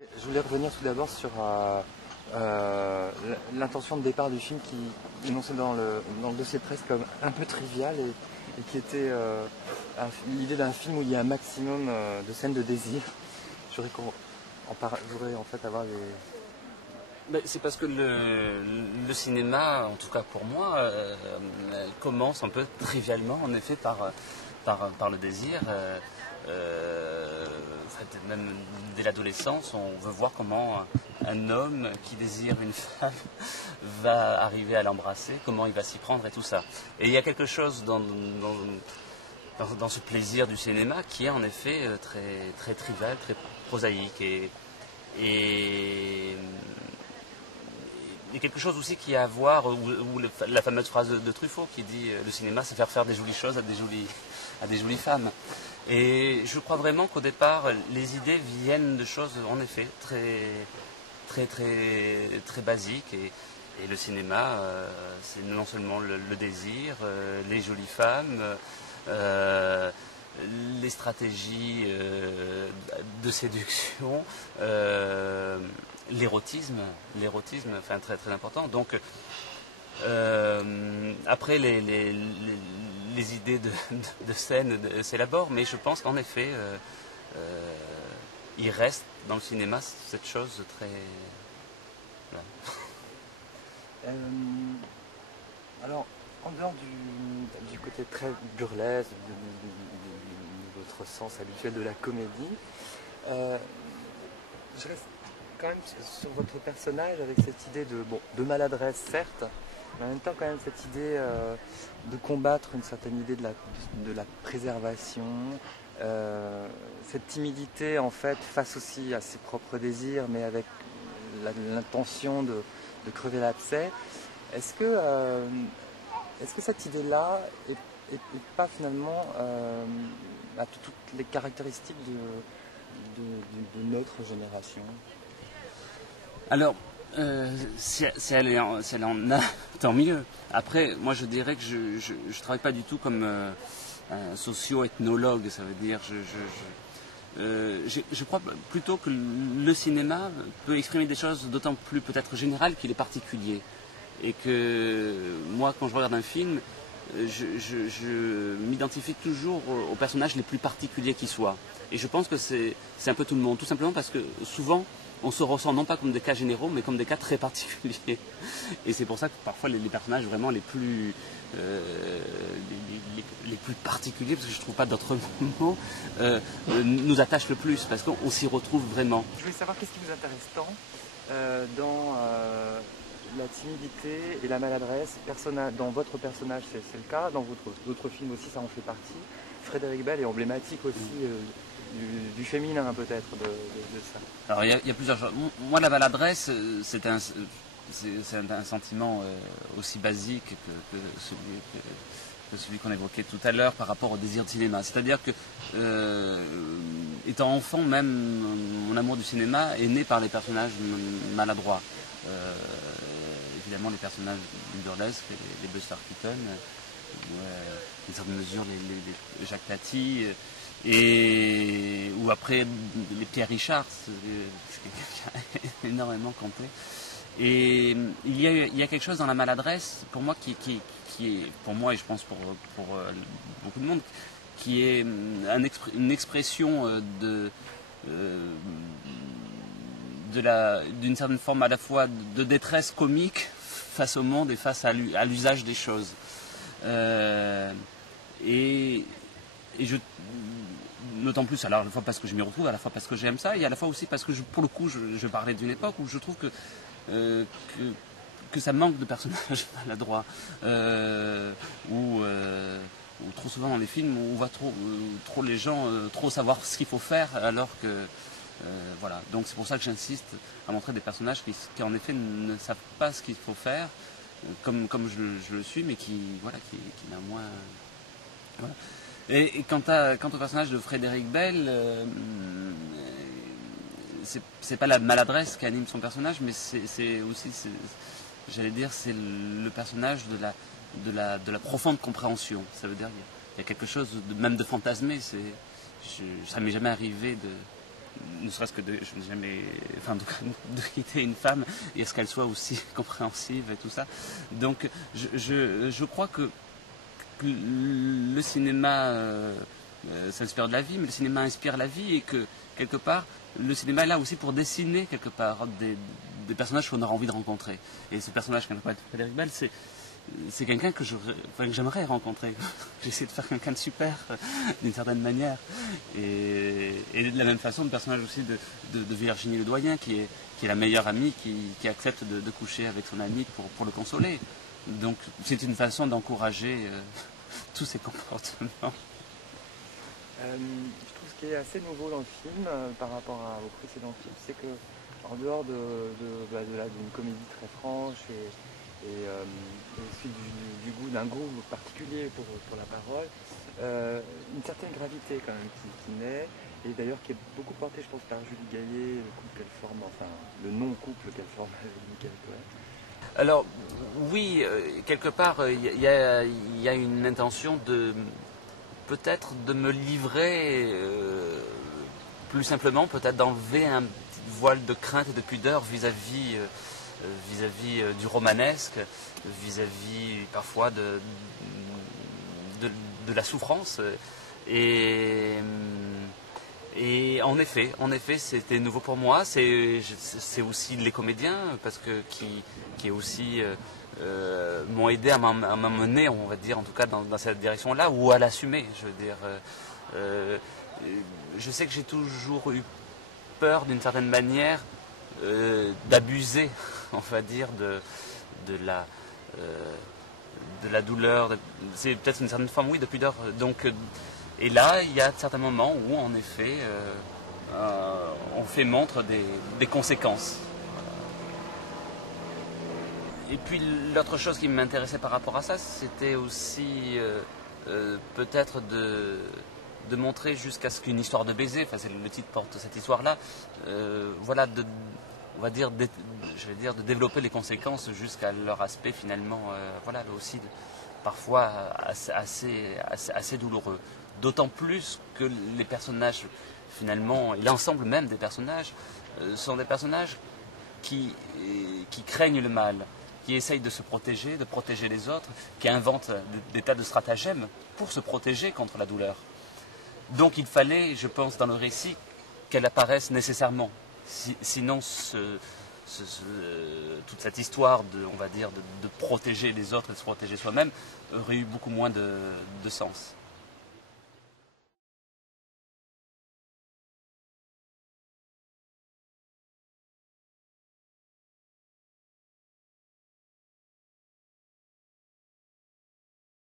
Je voulais revenir tout d'abord sur l'intention de départ du film qui est énoncée dans le dossier de presse comme un peu trivial et qui était l'idée d'un film où il y a un maximum de scènes de désir. Je voudrais en fait avoir des... C'est parce que le cinéma, en tout cas pour moi, commence un peu trivialement, en effet, par le désir. Même dès l'adolescence, on veut voir comment un homme qui désire une femme va arriver à l'embrasser, comment il va s'y prendre et tout ça. Et il y a quelque chose dans ce plaisir du cinéma qui est en effet très, très trivial, très prosaïque. Et il y a quelque chose aussi qui a à voir, ou la fameuse phrase de Truffaut qui dit le cinéma c'est faire des jolies choses à des jolies femmes. Et je crois vraiment qu'au départ, les idées viennent de choses en effet très, très, très, très basiques. Et le cinéma, c'est non seulement le désir, les jolies femmes, les stratégies de séduction, l'érotisme, enfin très très important. Donc après les idées de scène s'élaborent, mais je pense qu'en effet il reste dans le cinéma cette chose très... Voilà. Alors, en dehors du côté très burlesque, de votre sens habituel de la comédie, je reste quand même sur votre personnage avec cette idée de maladresse, certes, mais en même temps quand même cette idée de combattre une certaine idée de la préservation, cette timidité en fait face aussi à ses propres désirs, mais avec l'intention de crever l'abcès. Est-ce que cette idée-là est pas finalement à toutes les caractéristiques de notre génération? Alors, si elle en a, tant mieux. Après, moi je dirais que je ne travaille pas du tout comme un socio-ethnologue, ça veut dire... je crois plutôt que le cinéma peut exprimer des choses d'autant plus peut-être générales qu'il est particulier. Et que moi, quand je regarde un film, je m'identifie toujours aux personnages les plus particuliers qui soient. Et je pense que c'est un peu tout le monde, tout simplement parce que souvent, on se ressent non pas comme des cas généraux, mais comme des cas très particuliers. Et c'est pour ça que parfois les personnages vraiment les plus particuliers, parce que je ne trouve pas d'autres mots, nous attachent le plus, parce qu'on s'y retrouve vraiment. Je voulais savoir qu'est-ce qui vous intéresse tant dans la timidité et la maladresse. Dans votre personnage, c'est le cas. Dans votre film aussi, ça en fait partie. Frédéric Bell est emblématique aussi du féminin, peut-être, de ça. Alors, il y a plusieurs choses. Moi, la maladresse, c'est un sentiment aussi basique que celui qu'on évoquait tout à l'heure par rapport au désir de cinéma. C'est-à-dire que, étant enfant, même mon amour du cinéma est né par les personnages maladroits. Évidemment, les personnages du burlesque, les Buster Keaton, d'une certaine mesure les Jacques Tati, ou après les Pierre Richard, qui a énormément compté. Et il y a quelque chose dans la maladresse, pour moi, qui est, pour moi et je pense pour beaucoup de monde, qui est une expression d'une certaine forme à la fois de détresse comique face au monde et face à l'usage des choses. Et d'autant plus, alors à la fois parce que je m'y retrouve, à la fois parce que j'aime ça, et à la fois aussi parce que pour le coup, je parlais d'une époque où je trouve que ça manque de personnages maladroits, où trop souvent dans les films, on voit trop les gens trop savoir ce qu'il faut faire, alors que voilà. Donc c'est pour ça que j'insiste à montrer des personnages qui en effet ne savent pas ce qu'il faut faire, comme je le suis, mais qui n'a moins... Voilà. Et quant au personnage de Frédéric Bell, c'est pas la maladresse qui anime son personnage, mais c'est aussi, j'allais dire, c'est le personnage de la profonde compréhension. Ça veut dire qu'il y a quelque chose même de fantasmé. Ça m'est jamais arrivé ne serait-ce que je n'ai jamais, enfin, de quitter une femme et est-ce qu'elle soit aussi compréhensive et tout ça. Donc, je crois que le cinéma s'inspire de la vie, mais le cinéma inspire la vie et que, quelque part, le cinéma est là aussi pour dessiner, quelque part, des personnages qu'on aura envie de rencontrer. Et ce personnage, quelque part, de Frédéric Bell, c'est quelqu'un que j'aimerais rencontrer. J'essaie de faire quelqu'un de super, d'une certaine manière. Et de la même façon, le personnage aussi de Virginie Ledoyen, qui est la meilleure amie, qui accepte de coucher avec son ami pour le consoler. Donc c'est une façon d'encourager tous ces comportements. Je trouve ce qui est assez nouveau dans le film par rapport aux précédents films, c'est que en dehors d'une comédie très franche et suite du goût d'un goût particulier pour la parole, une certaine gravité quand même qui naît, et d'ailleurs qui est beaucoup portée, je pense, par Julie Gaillet, le couple qu'elle forme, enfin le non-couple qu'elle forme avec Michael Cohen. Alors oui, quelque part, il y a une intention peut-être de me livrer plus simplement, peut-être d'enlever un petit voile de crainte et de pudeur vis-à-vis du romanesque, vis-à-vis parfois de la souffrance. Et en effet, c'était nouveau pour moi. C'est aussi les comédiens, parce que qui est aussi m'ont aidé à m'amener, on va dire, en tout cas dans cette direction-là, ou à l'assumer. Je veux dire, je sais que j'ai toujours eu peur, d'une certaine manière, d'abuser, on va dire, de la douleur. C'est peut-être une certaine forme, oui, de pudeur. Donc, et là, il y a certains moments où, en effet, on fait montre des conséquences. Et puis, l'autre chose qui m'intéressait par rapport à ça, c'était aussi peut-être de montrer jusqu'à ce qu'une histoire de baiser, enfin, le titre porte cette histoire-là, voilà, on va dire, je vais dire, de développer les conséquences jusqu'à leur aspect finalement, voilà, aussi parfois assez douloureux. D'autant plus que les personnages, finalement, et l'ensemble même des personnages, sont des personnages qui craignent le mal, qui essayent de se protéger, de protéger les autres, qui inventent des tas de stratagèmes pour se protéger contre la douleur. Donc il fallait, je pense, dans le récit, qu'elle apparaisse nécessairement. Sinon, toute cette histoire on va dire, de protéger les autres et de se protéger soi-même aurait eu beaucoup moins de sens.